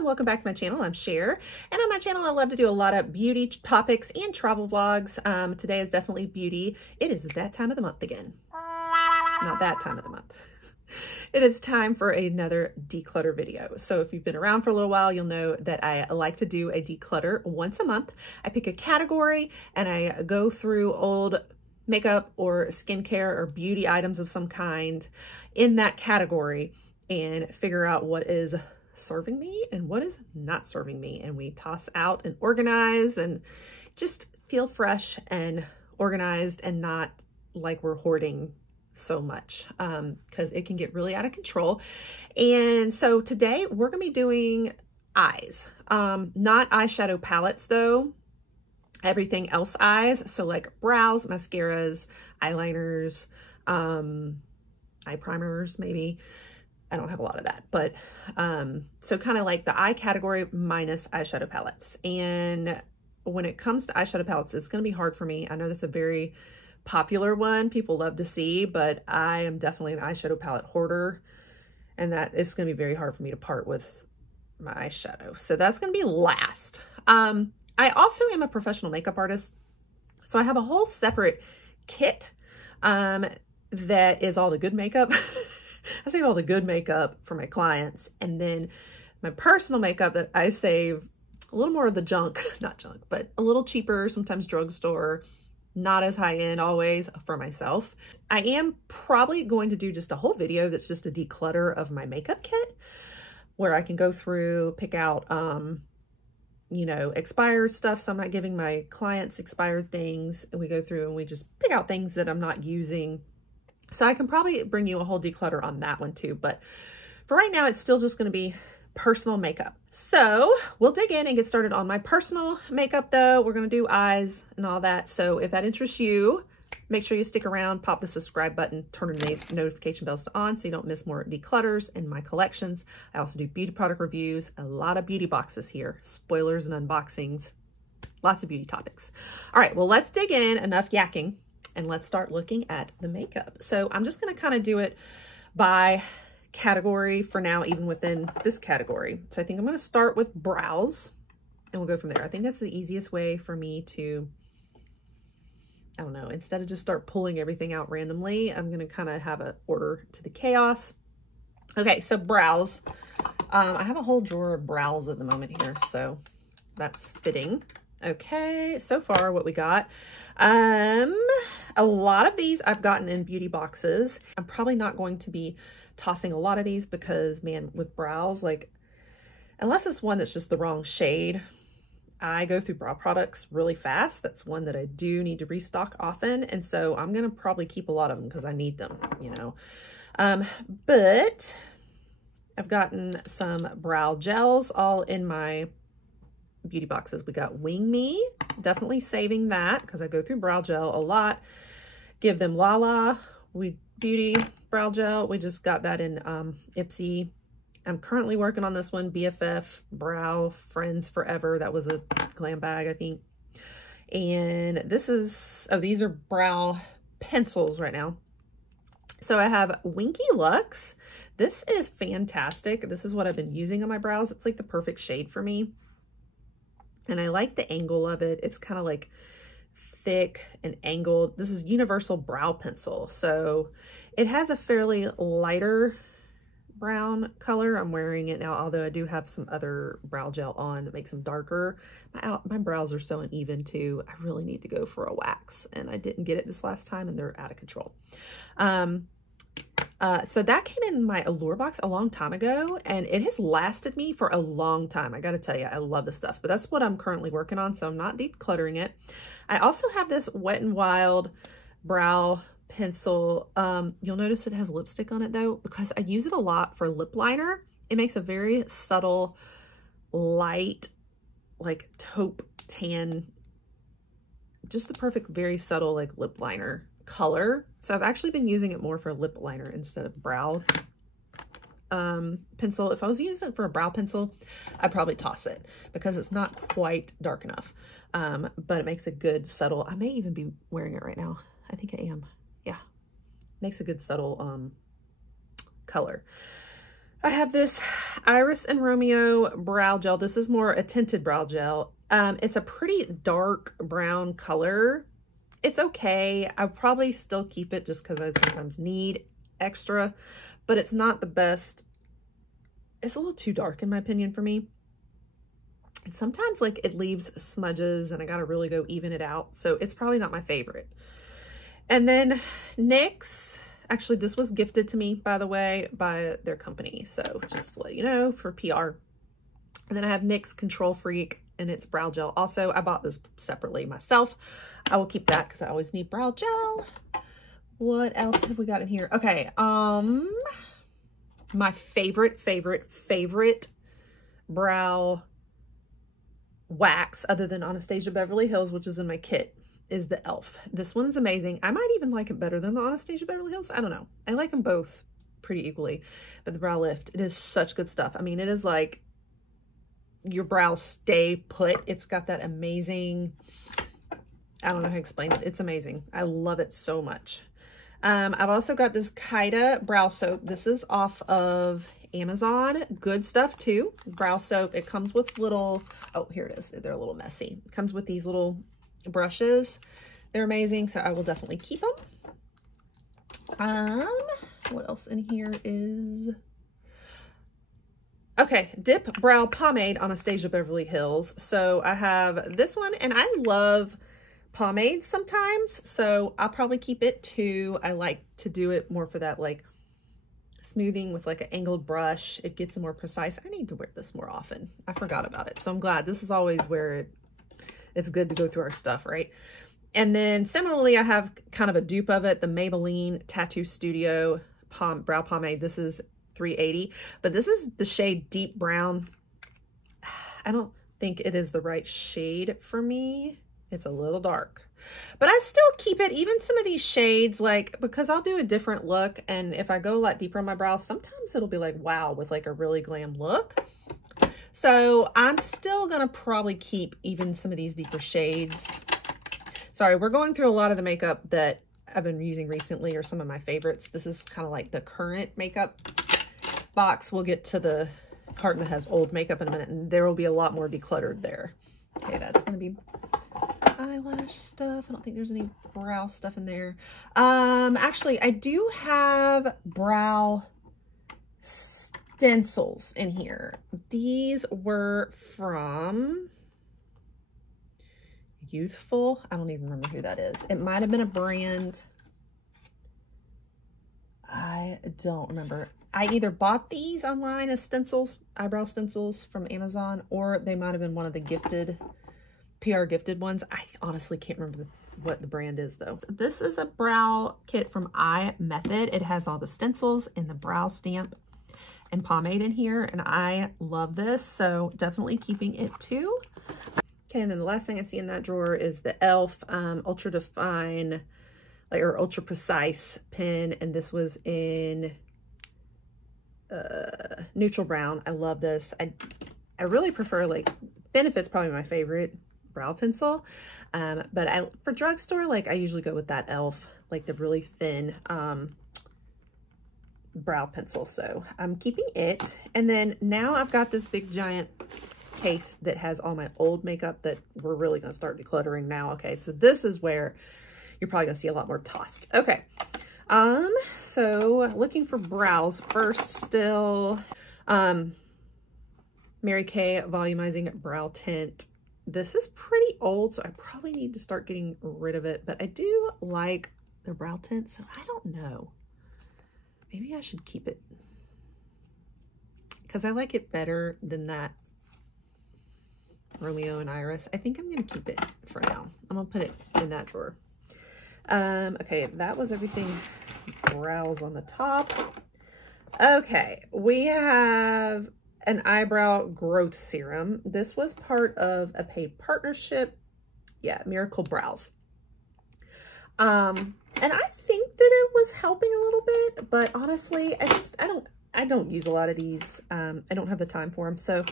and welcome back to my channel. I'm Cher, and on my channel I love to do a lot of beauty topics and travel vlogs. Today is definitely beauty. It is that time of the month again. Not that time of the month. It is time for another declutter video. So if you've been around for a little while, you'll know that I like to do a declutter once a month. I pick a category and I go through old makeup or skincare or beauty items of some kind in that category and figure out what is serving me and what is not serving me. And we toss out and organize and just feel fresh and organized and not like we're hoarding so much because it can get really out of control. And so today we're gonna be doing eyes, not eyeshadow palettes though, everything else eyes. So like brows, mascaras, eyeliners, eye primers maybe. I don't have a lot of that, but so kind of like the eye category minus eyeshadow palettes. And when it comes to eyeshadow palettes, it's going to be hard for me. I know that's a very popular one people love to see, but I am definitely an eyeshadow palette hoarder, and that it's going to be very hard for me to part with my eyeshadow. So that's going to be last. I also am a professional makeup artist, so I have a whole separate kit that is all the good makeup. I save all the good makeup for my clients, and then my personal makeup that I save a little more of the junk, not junk, but a little cheaper, sometimes drugstore, not as high end always, for myself. I am probably going to do just a whole video that's just a declutter of my makeup kit where I can go through, pick out, you know, expired stuff. So I'm not giving my clients expired things, and we go through and we just pick out things that I'm not using. So I can probably bring you a whole declutter on that one too. But for right now, it's still just going to be personal makeup. So we'll dig in and get started on my personal makeup though. We're going to do eyes and all that. So if that interests you, make sure you stick around, pop the subscribe button, turn the notification bells on so you don't miss more declutters in my collections. I also do beauty product reviews, a lot of beauty boxes here, spoilers and unboxings, lots of beauty topics. All right, well, let's dig in, enough yakking. And let's start looking at the makeup. So I'm just going to kind of do it by category for now, even within this category. So I think I'm going to start with brows and we'll go from there. I think that's the easiest way for me to, I don't know, instead of just start pulling everything out randomly, I'm going to kind of have an order to the chaos. Okay, so brows. I have a whole drawer of brows at the moment here, so that's fitting. Okay, so far what we got. A lot of these I've gotten in beauty boxes. I'm probably not going to be tossing a lot of these because, man, with brows, like, unless it's one that's just the wrong shade, I go through brow products really fast. That's one that I do need to restock often. And so I'm going to probably keep a lot of them because I need them, you know. But I've gotten some brow gels all in my beauty boxes. We got Wing Me, definitely saving that because I go through brow gel a lot. Give Them Lala Beauty brow gel. We just got that in Ipsy. I'm currently working on this one, BFF Brow Friends Forever. That was a glam bag, I think. And this is, oh, these are brow pencils right now. So I have Winky Lux. This is fantastic. This is what I've been using on my brows. It's like the perfect shade for me. And I like the angle of it. It's kind of like thick and angled. This is Universal Brow Pencil. So it has a fairly lighter brown color. I'm wearing it now, although I do have some other brow gel on that makes them darker. My brows are so uneven too. I really need to go for a wax, and I didn't get it this last time, and they're out of control. So that came in my Allure box a long time ago, and it has lasted me for a long time. I got to tell you, I love this stuff, but that's what I'm currently working on, so I'm not decluttering it. I also have this Wet n Wild brow pencil. You'll notice it has lipstick on it though, because I use it a lot for lip liner. It makes a very subtle, light, like taupe tan, just the perfect, very subtle, like lip liner color. So I've actually been using it more for lip liner instead of brow pencil. If I was using it for a brow pencil, I'd probably toss it because it's not quite dark enough. But it makes a good subtle, I may even be wearing it right now. I think I am. Yeah. Makes a good subtle color. I have this Iris and Romeo brow gel. This is more a tinted brow gel. It's a pretty dark brown color. It's okay. I'll probably still keep it just because I sometimes need extra, but it's not the best. It's a little too dark in my opinion for me. And sometimes like it leaves smudges and I gotta really go even it out. So it's probably not my favorite. And then NYX, actually this was gifted to me, by the way, by their company. So just to let you know, for PR. And then I have NYX Control Freak and it's brow gel. Also, I bought this separately myself. I will keep that because I always need brow gel. What else have we got in here? Okay, my favorite brow wax other than Anastasia Beverly Hills, which is in my kit, is the e.l.f. This one's amazing. I might even like it better than the Anastasia Beverly Hills. I don't know. I like them both pretty equally, but the brow lift, it is such good stuff. I mean, it is like your brows stay put. It's got that amazing, I don't know how to explain it. It's amazing. I love it so much. I've also got this Kaida brow soap. This is off of Amazon. Good stuff too. Brow soap. It comes with little, oh, here it is. They're a little messy. It comes with these little brushes. They're amazing. So I will definitely keep them. What else in here is, okay, Dip Brow Pomade, Anastasia Beverly Hills. So I have this one and I love pomades sometimes, so I'll probably keep it too. I like to do it more for that like smoothing with like an angled brush. It gets more precise. I need to wear this more often. I forgot about it. So I'm glad. This is always where it's good to go through our stuff, right? And then similarly, I have kind of a dupe of it, the Maybelline Tattoo Studio Brow Pomade. This is $3.80, but this is the shade Deep Brown. I don't think it is the right shade for me. It's a little dark, but I still keep it. Even some of these shades, like, because I'll do a different look. And if I go a lot deeper on my brows, sometimes it'll be like, wow, with like a really glam look. So I'm still going to probably keep even some of these deeper shades. Sorry, we're going through a lot of the makeup that I've been using recently or some of my favorites. This is kind of like the current makeup box. We'll get to the carton that has old makeup in a minute, and there will be a lot more decluttered there. Okay, that's going to be eyelash stuff. I don't think there's any brow stuff in there. Actually, I do have brow stencils in here. These were from Youthful. I don't even remember who that is. It might have been a brand. I don't remember. I either bought these online as stencils, eyebrow stencils from Amazon, or they might have been one of the gifted PR gifted ones. I honestly can't remember what the brand is though. So this is a brow kit from Eye Method. It has all the stencils and the brow stamp and pomade in here, and I love this, so definitely keeping it too. Okay, and then the last thing I see in that drawer is the e.l.f. Ultra Define, like, or Ultra Precise pen, and this was in neutral brown. I love this. I really prefer, like, Benefit's probably my favorite brow pencil, but for drugstore, like, I usually go with that e.l.f., like the really thin brow pencil. So I'm keeping it. And then now I've got this big giant case that has all my old makeup that we're really going to start decluttering now. Okay, so this is where you're probably going to see a lot more tossed. Okay, so looking for brows first still. Mary Kay Volumizing Brow Tint. This is pretty old, so I probably need to start getting rid of it, but I do like the brow tint, so I don't know. Maybe I should keep it because I like it better than that Romeo and Iris. I think I'm going to keep it for now. I'm going to put it in that drawer. Okay, that was everything brows on the top. Okay, we have an eyebrow growth serum. This was part of a paid partnership. Yeah, Miracle Brows. And I think that it was helping a little bit, but honestly, I don't use a lot of these. I don't have the time for them, so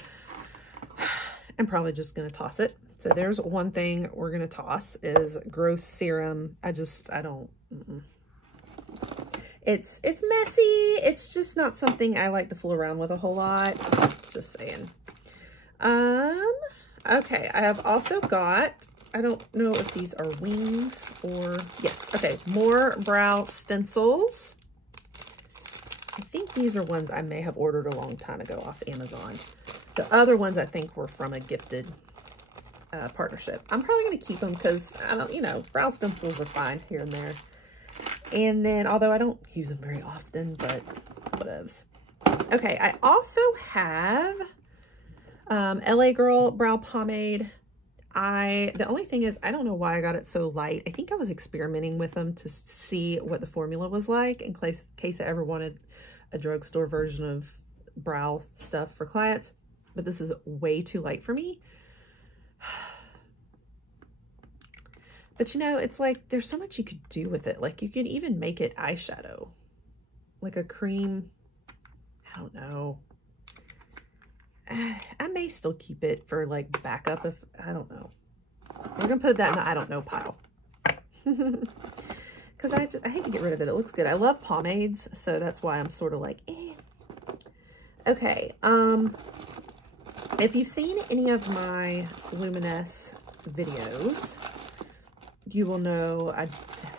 I'm probably just going to toss it. So there's one thing we're going to toss is growth serum. I don't. It's messy. It's just not something I like to fool around with a whole lot. Just saying. Okay, I have also got, I don't know if these are wings or, yes, okay, more brow stencils. I think these are ones I may have ordered a long time ago off Amazon. The other ones I think were from a gifted partnership. I'm probably going to keep them because I don't, you know, brow stencils are fine here and there. And then, although I don't use them very often, but whatevs. Okay, I also have LA Girl Brow Pomade. The only thing is, I don't know why I got it so light. I think I was experimenting with them to see what the formula was like in case I ever wanted a drugstore version of brow stuff for clients. But this is way too light for me. But you know, it's like, there's so much you could do with it. Like, you could even make it eyeshadow. Like a cream, I don't know. I may still keep it for like backup if, I don't know. We're gonna put that in the I don't know pile. Because I hate to get rid of it. It looks good. I love pomades, so that's why I'm sort of like, eh. Okay, if you've seen any of my Luminous videos, you will know I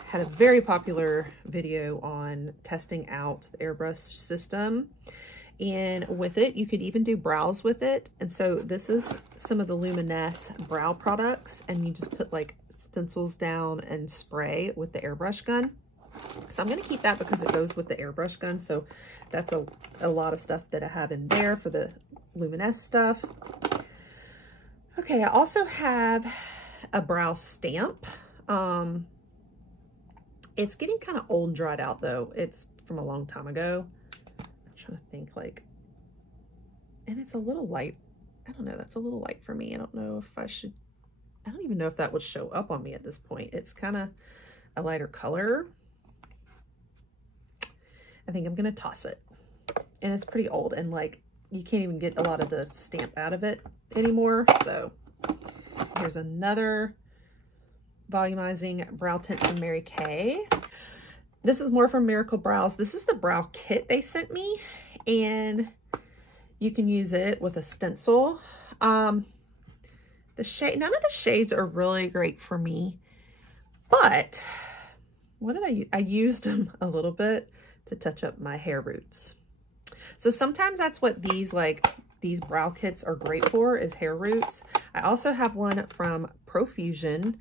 had a very popular video on testing out the airbrush system. And with it, you could even do brows with it. And so this is some of the Luminous brow products. And you just put like stencils down and spray with the airbrush gun. So I'm going to keep that because it goes with the airbrush gun. So that's a lot of stuff that I have in there for the Luminous stuff. Okay, I also have a brow stamp. It's getting kind of old and dried out though. It's from a long time ago. To think like, and it's a little light. I don't know, that's a little light for me. I don't know if I should, I don't even know if that would show up on me at this point. It's kind of a lighter color. I think I'm gonna toss it. And it's pretty old and like you can't even get a lot of the stamp out of it anymore. So here's another volumizing brow tint from Mary Kay. This is more from Miracle Brows. This is the brow kit they sent me, and you can use it with a stencil. The shade, none of the shades are really great for me, but what did I use? I used them a little bit to touch up my hair roots. So sometimes that's what these brow kits are great for, is hair roots. I also have one from Profusion,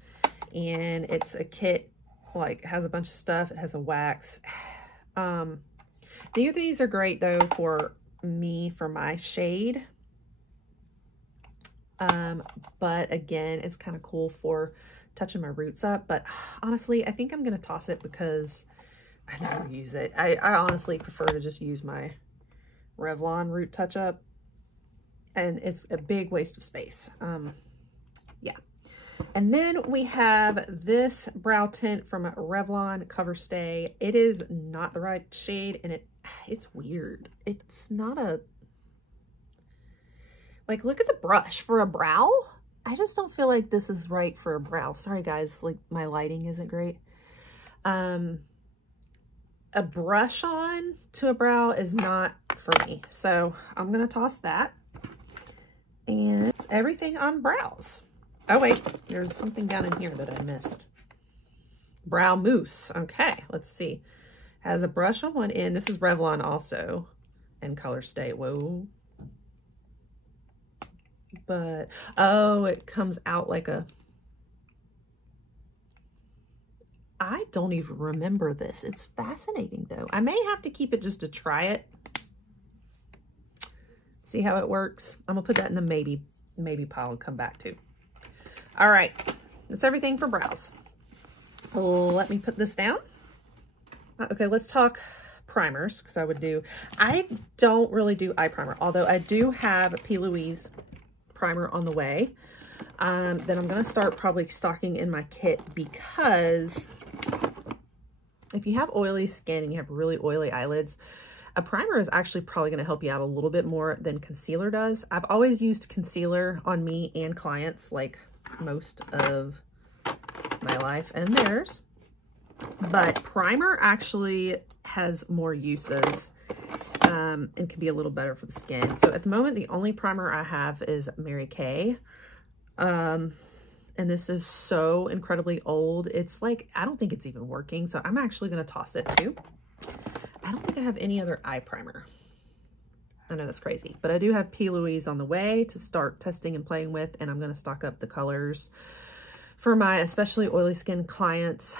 and it's a kit, like has a bunch of stuff. It has a wax. Neither of these are great though for me for my shade. But again, it's kind of cool for touching my roots up. But honestly, I think I'm gonna toss it because I never use it. I honestly prefer to just use my Revlon root touch up, and it's a big waste of space. Yeah. And then we have this brow tint from Revlon Cover Stay. It is not the right shade, and it's weird. It's not a, like, look at the brush for a brow. I just don't feel like this is right for a brow. Sorry guys, like my lighting isn't great. A brush on to a brow is not for me. So I'm gonna toss that. And it's everything on brows. Oh wait, there's something down in here that I missed. Brow mousse. Okay, let's see. Has a brush on one end. This is Revlon also, and Color Stay. Whoa. But, oh, it comes out like a, I don't even remember this. It's fascinating though. I may have to keep it just to try it. See how it works. I'm gonna put that in the maybe pile and come back to. All right, that's everything for brows. Let me put this down. Okay, let's talk primers, because I don't really do eye primer, although I do have P. Louise primer on the way. Then I'm gonna start probably stocking in my kit, because if you have oily skin and you have really oily eyelids, a primer is actually probably gonna help you out a little bit more than concealer does. I've always used concealer on me and clients, like most of my life and theirs, but primer actually has more uses and can be a little better for the skin. So at the moment, the only primer I have is Mary Kay. And this is so incredibly old. It's like, I don't think it's even working. So I'm actually going to toss it too. I don't think I have any other eye primer. I know that's crazy, but I do have P. Louise on the way to start testing and playing with, and I'm going to stock up the colors for my especially oily skin clients.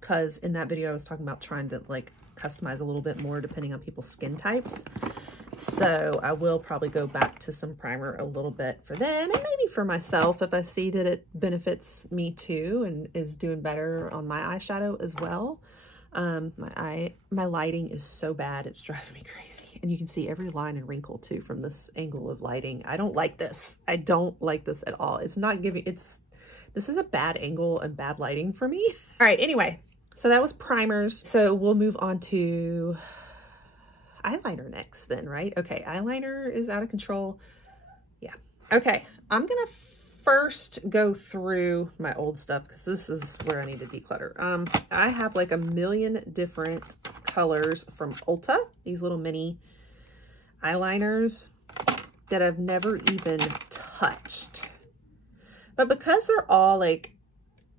Because in that video I was talking about trying to like customize a little bit more depending on people's skin types. So I will probably go back to some primer a little bit for them, and maybe for myself if I see that it benefits me too and is doing better on my eyeshadow as well. My lighting is so bad, it's driving me crazy. And you can see every line and wrinkle too from this angle of lighting. I don't like this. I don't like this at all. It's not giving, this is a bad angle and bad lighting for me. All right, anyway, so that was primers. So we'll move on to eyeliner next then, right? Okay, eyeliner is out of control. Yeah. Okay, I'm gonna first go through my old stuff because this is where I need to declutter. I have like a million different colors from Ulta, these little mini eyeliners that I've never even touched. But because they're all like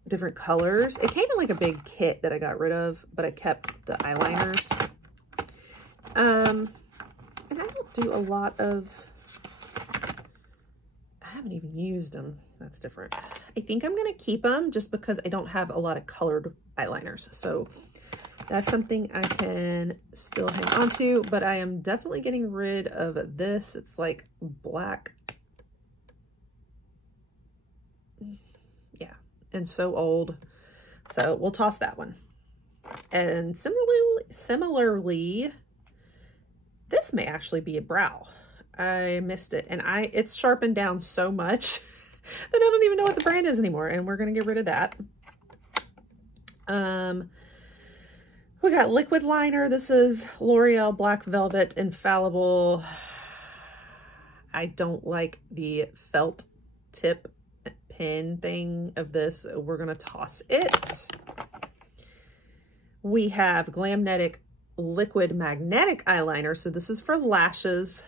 different colors, it came in like a big kit that I got rid of, but I kept the eyeliners. And I don't do a lot of, I haven't even used them. That's different. I think I'm going to keep them just because I don't have a lot of colored eyeliners. So that's something I can still hang on to, but I am definitely getting rid of this. It's like black. Yeah. And so old. So we'll toss that one. And similarly, this may actually be a brow. I missed it, and it's sharpened down so much that I don't even know what the brand is anymore, and we're gonna get rid of that. We got liquid liner. This is L'Oreal Black Velvet Infallible. I don't like the felt tip pin thing of this. We're gonna toss it. We have Glamnetic Liquid Magnetic Eyeliner. So this is for lashes.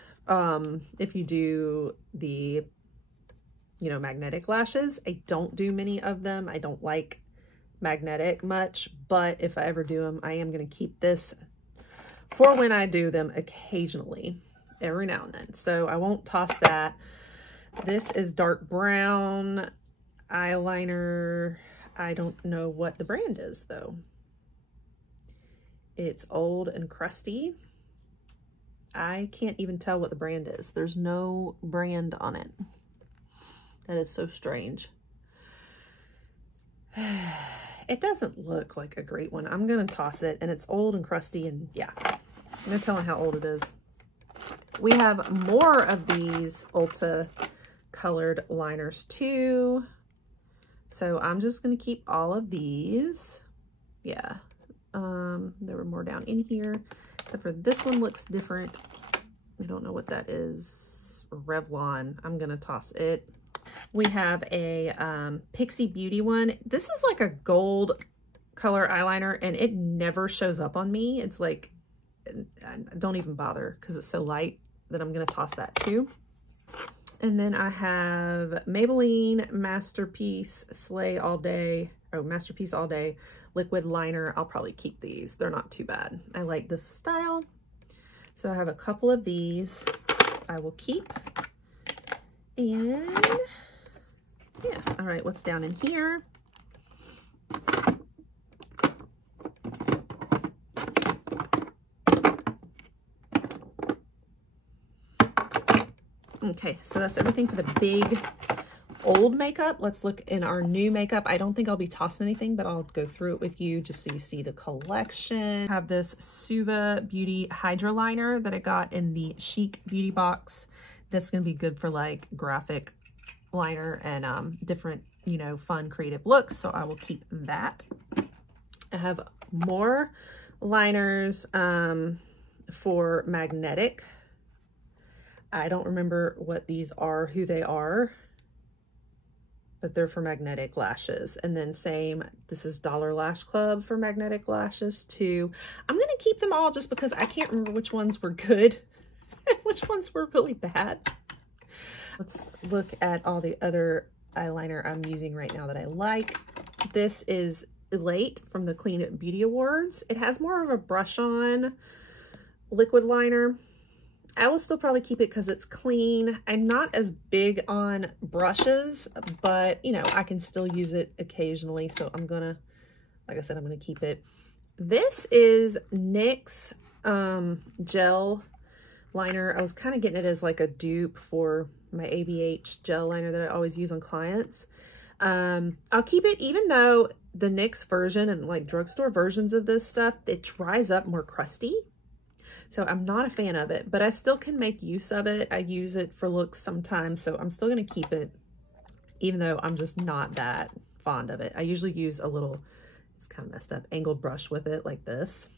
If you do the, magnetic lashes, I don't do many of them. I don't like magnetic much, but if I ever do them, I am going to keep this for when I do them occasionally, every now and then. So I won't toss that. This is dark brown eyeliner. I don't know what the brand is though. It's old and crusty. I can't even tell what the brand is. There's no brand on it. That is so strange. It doesn't look like a great one. I'm gonna toss it, and it's old and crusty, and yeah, no telling how old it is. We have more of these Ulta colored liners too. So I'm just gonna keep all of these. Yeah, there were more down in here. Except for this one looks different. I don't know what that is. Revlon. I'm going to toss it. We have a Pixie Beauty one. This is like a gold color eyeliner, and it never shows up on me. It's like, don't even bother because it's so light that I'm going to toss that too. And then I have Maybelline Masterpiece Slay All Day. Oh, Masterpiece All Day liquid liner. I'll probably keep these. They're not too bad. I like this style. So I have a couple of these I will keep. And yeah, all right, what's down in here? Okay, so that's everything for the big old makeup. Let's look in our new makeup. I don't think I'll be tossing anything, but I'll go through it with you just so you see the collection. I have this Suva Beauty Hydra Liner that I got in the Chic Beauty box. That's going to be good for like graphic liner and different, fun creative looks. So I will keep that. I have more liners for magnetic. I don't remember what these are, who they are. but they're for magnetic lashes. And then same, this is Dollar Lash Club for magnetic lashes too. I'm gonna keep them all just because I can't remember which ones were good and which ones were really bad. Let's look at all the other eyeliner I'm using right now that I like. This is Elate from the Clean Beauty Awards. It has more of a brush on liquid liner. I will still probably keep it because it's clean. I'm not as big on brushes, but you know, I can still use it occasionally. So I'm gonna, like I said, I'm gonna keep it. This is NYX gel liner. I was kind of getting it as like a dupe for my ABH gel liner that I always use on clients. I'll keep it even though the NYX version and like drugstore versions of this stuff, it dries up more crusty. So I'm not a fan of it, but I still can make use of it. I use it for looks sometimes, so I'm still gonna keep it, even though I'm just not that fond of it. I usually use a little, it's kind of messed up, angled brush with it like this.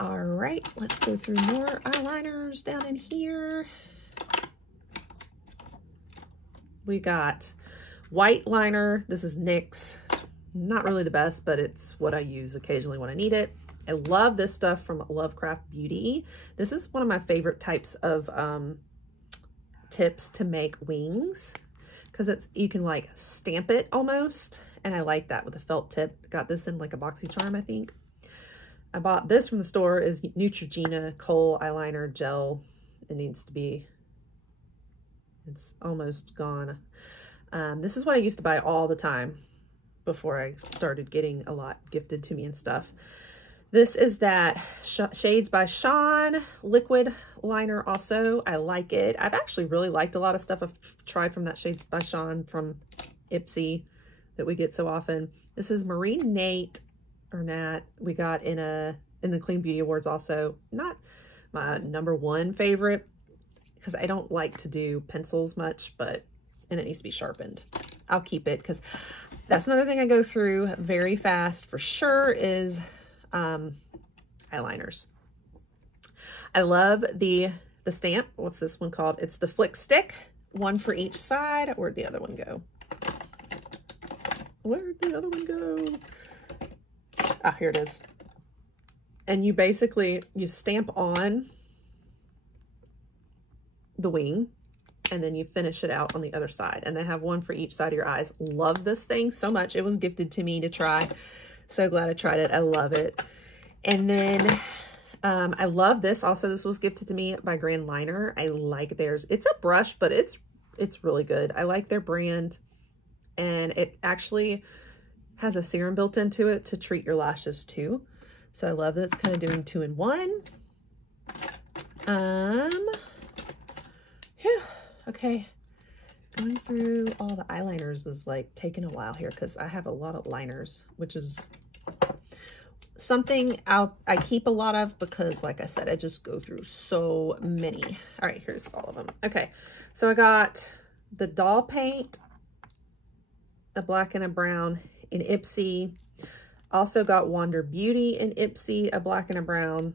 All right, let's go through more eyeliners down in here. We got white liner. This is NYX. Not really the best, but it's what I use occasionally when I need it. I love this stuff from Lovecraft Beauty. This is one of my favorite types of tips to make wings because it's, you can like stamp it almost. And I like that with a felt tip. Got this in like a BoxyCharm, I think. I bought this from the store, is Neutrogena Kohl Eyeliner Gel. It needs to be, it's almost gone. This is what I used to buy all the time before I started getting a lot gifted to me and stuff. This is that Shades by Sean liquid liner also. I like it. I've actually really liked a lot of stuff I've tried from that Shades by Sean from Ipsy that we get so often. This is Marine Nat we got in the Clean Beauty Awards also. Not my #1 favorite because I don't like to do pencils much, and it needs to be sharpened. I'll keep it because that's another thing I go through very fast for sure is eyeliners. I love the stamp. What's this one called? It's the Flick Stick, one for each side. Where'd the other one go? Where'd the other one go? Ah, here it is. And you basically, you stamp on the wing and then you finish it out on the other side. And they have one for each side of your eyes. Love this thing so much. It was gifted to me to try. So glad I tried it. I love it. And then I love this. Also, this was gifted to me by Grand Liner. I like theirs. It's a brush, but it's really good. I like their brand. And it actually has a serum built into it to treat your lashes too. So I love that it's kind of doing 2 in 1. Yeah, okay. Going through all the eyeliners is like taking a while here because I have a lot of liners, which is something I keep a lot of because, like I said, I just go through so many. All right, here's all of them. Okay, so I got the Doll Paint, a black and a brown in Ipsy. Also got Wander Beauty in Ipsy, a black and a brown.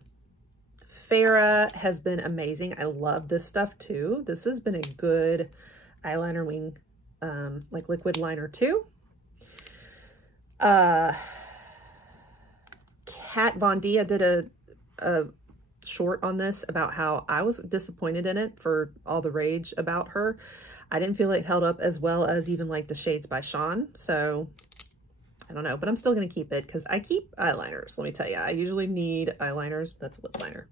Farrah has been amazing. I love this stuff too. This has been a good eyeliner wing, like liquid liner too. Kat Von D, I did a short on this about how I was disappointed in it for all the rage about her. I didn't feel it held up as well as even like the Shades by Sean. So I don't know, but I'm still going to keep it because I keep eyeliners. Let me tell you, I usually need eyeliners. That's a lip liner.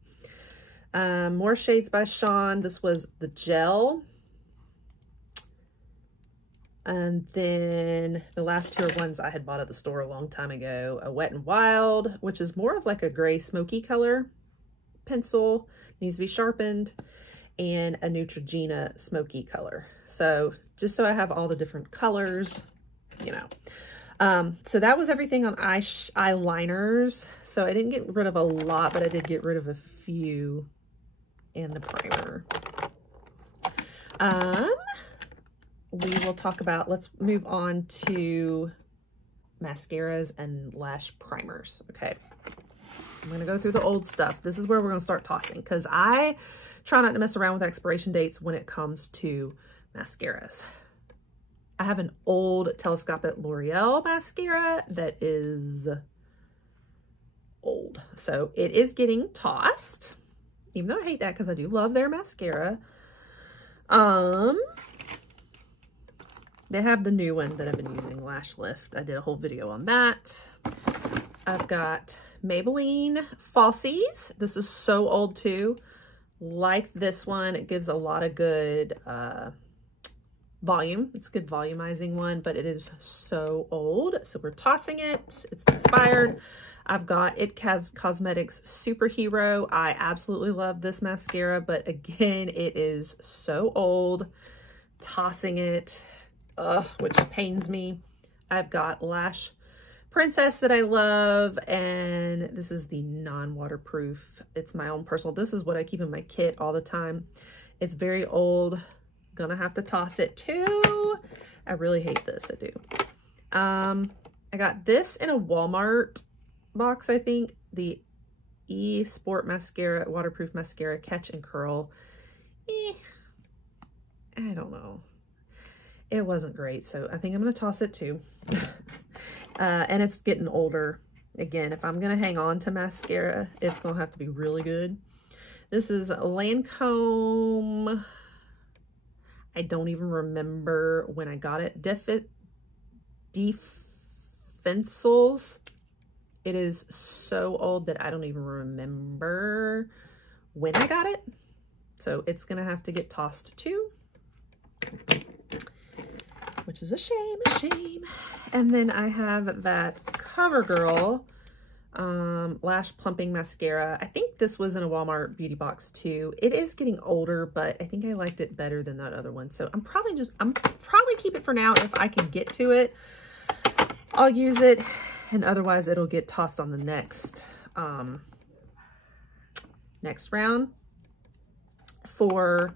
More Shades by Sean. This was the gel. And then the last 2 are ones I had bought at the store a long time ago. A Wet n Wild, which is more of like a gray smoky color pencil. Needs to be sharpened. And a Neutrogena smoky color. So just so I have all the different colors, you know. So that was everything on eyeliners. So I didn't get rid of a lot, but I did get rid of a few and the primer. We will talk about, let's move on to mascaras and lash primers. Okay. I'm going to go through the old stuff. This is where we're going to start tossing because I try not to mess around with expiration dates when it comes to mascaras. I have an old telescopic L'Oreal mascara that is old. So it is getting tossed, even though I hate that because I do love their mascara. They have the new one that I've been using, Lash Lift. I did a whole video on that. I've got Maybelline Falsies. This is so old too. Like this one, it gives a lot of good volume. It's a good volumizing one, but it is so old. So we're tossing it. It's expired. I've got It Cosmetics Superhero. I absolutely love this mascara, but again, it is so old. Tossing it, which pains me. I've got Lash Princess that I love, and this is the non-waterproof. It's my own personal. This is what I keep in my kit all the time. It's very old. Gonna have to toss it too. I really hate this, I do. I got this in a Walmart box, I think. The Sport Mascara, waterproof mascara, Catch and Curl. I don't know. It wasn't great, so I think I'm gonna toss it too. And it's getting older. Again, if I'm gonna hang on to mascara, it's gonna have to be really good. This is Lancome. I don't even remember when I got it. Defensals. It is so old that I don't even remember when I got it. So it's gonna have to get tossed too, which is a shame, a shame. And then I have that CoverGirl Lash Plumping Mascara. I think this was in a Walmart beauty box too. It is getting older, but I think I liked it better than that other one. So I'm probably keep it for now. If I can get to it, I'll use it, and otherwise it'll get tossed on the next round. For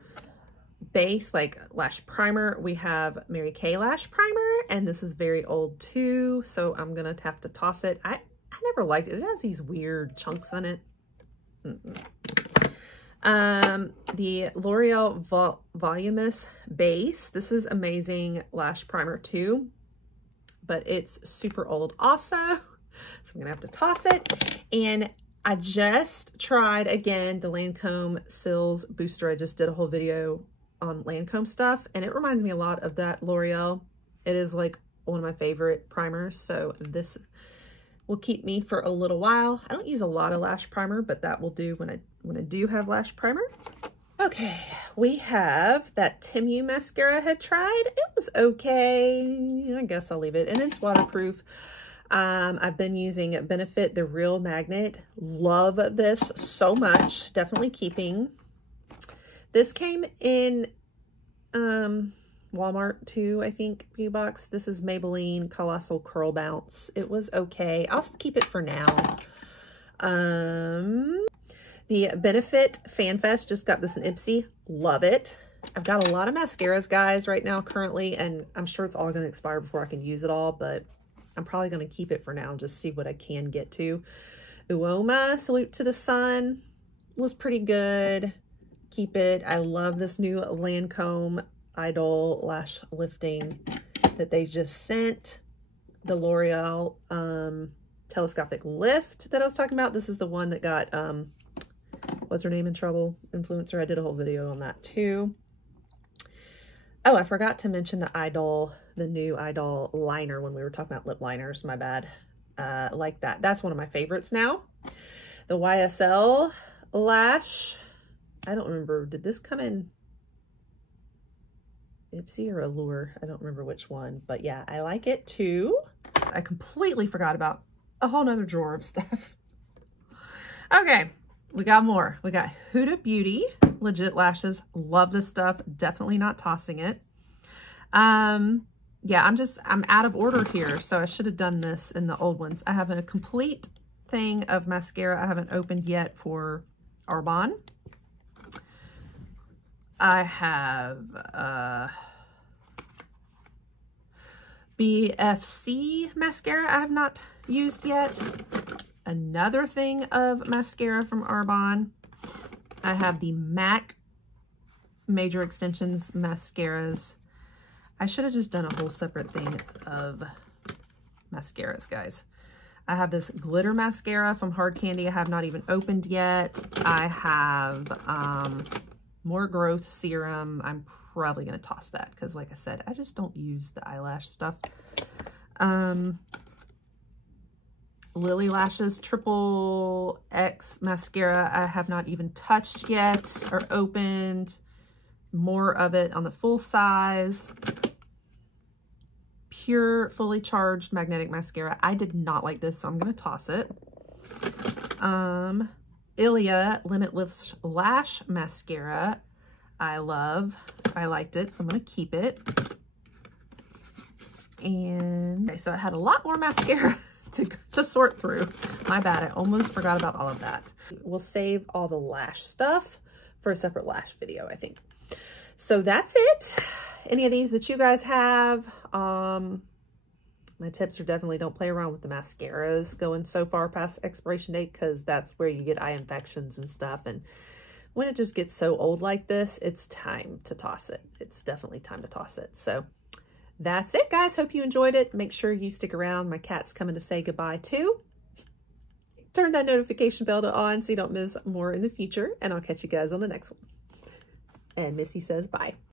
base, like lash primer, we have Mary Kay Lash Primer, and this is very old too, so I'm gonna have to toss it. I never liked it. It has these weird chunks on it. The L'Oreal Voluminous Base. This is amazing lash primer too, but it's super old also, so I'm gonna have to toss it. And I just tried again the Lancome Cils Booster. I just did a whole video on Lancome stuff, and it reminds me a lot of that L'Oreal. It is like one of my favorite primers, so this will keep me for a little while. I don't use a lot of lash primer, but that will do when I do have lash primer. Okay, we have that Temu mascara I had tried. It was okay. I guess I'll leave it, and it's waterproof. I've been using Benefit the Real Magnet. Love this so much. Definitely keeping. This came in Walmart too, I think, beauty box. This is Maybelline Colossal Curl Bounce. It was okay. I'll keep it for now. The Benefit Fan Fest, just got this in Ipsy. Love it. I've got a lot of mascaras, guys, right now currently, and I'm sure it's all going to expire before I can use it all, but I'm probably going to keep it for now and just see what I can get to. Uoma Salute to the Sun was pretty good. Keep it. I love this new Lancome Idol Lash Lifting that they just sent. The L'Oreal Telescopic Lift that I was talking about. This is the one that got, what's her name in trouble? Influencer. I did a whole video on that too. Oh, I forgot to mention the new Idol liner when we were talking about lip liners. My bad. Like that. That's one of my favorites now. The YSL Lash. I don't remember. Did this come in Ipsy or Allure? I don't remember which one. But yeah, I like it too. I completely forgot about a whole nother drawer of stuff. Okay, we got more. We got Huda Beauty Legit Lashes. Love this stuff. Definitely not tossing it. Yeah, I'm out of order here, so I should have done this in the old ones. I have a complete thing of mascara I haven't opened yet for Arbonne. I have BFC mascara I have not used yet. Another thing of mascara from Arbonne. I have the MAC Major Extensions mascaras. I should have just done a whole separate thing of mascaras, guys. I have this glitter mascara from Hard Candy I have not even opened yet. I have more growth serum. I'm probably going to toss that because, like I said, I just don't use the eyelash stuff. Lily Lashes Triple X mascara I have not even touched yet or opened. More of it on the full size. Pure fully charged magnetic mascara. I did not like this, so I'm going to toss it. Ilia Limitless Lash Mascara. I liked it, so I'm going to keep it. And okay, so I had a lot more mascara to sort through. My bad, I almost forgot about all of that. We'll save all the lash stuff for a separate lash video, I think. So that's it. Any of these that you guys have, my tips are definitely don't play around with the mascaras going so far past expiration date, because that's where you get eye infections and stuff. And when it just gets so old like this, it's time to toss it. It's definitely time to toss it. So that's it, guys. Hope you enjoyed it. Make sure you stick around. My cat's coming to say goodbye too. Turn that notification bell on so you don't miss more in the future, and I'll catch you guys on the next one. And Missy says bye.